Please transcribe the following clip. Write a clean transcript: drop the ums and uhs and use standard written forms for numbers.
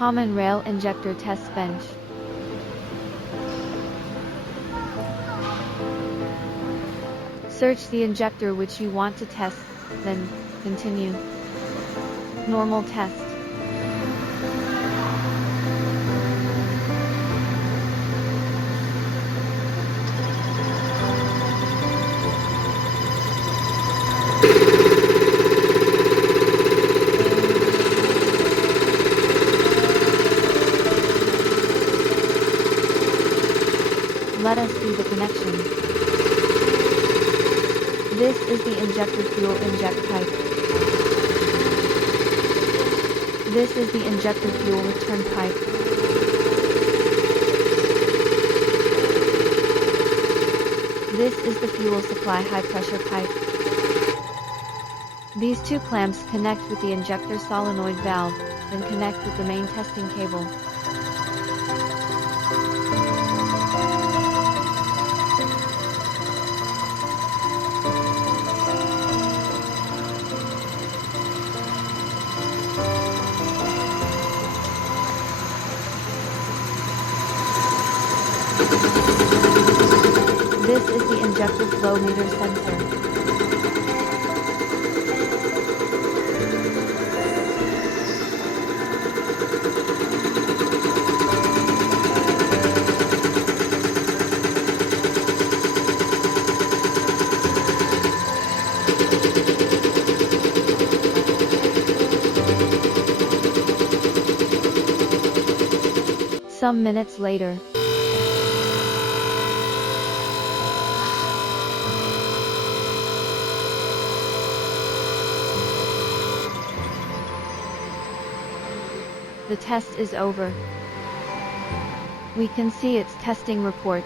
Common rail injector test bench. Search the injector which you want to test, then continue. Normal test. Let us see the connection. This is the injector fuel inject pipe. This is the injector fuel return pipe. This is the fuel supply high pressure pipe. These two clamps connect with the injector solenoid valve, then connect with the main testing cable. This is the injector flow meter sensor. Some minutes later. The test is over. We can see its testing report.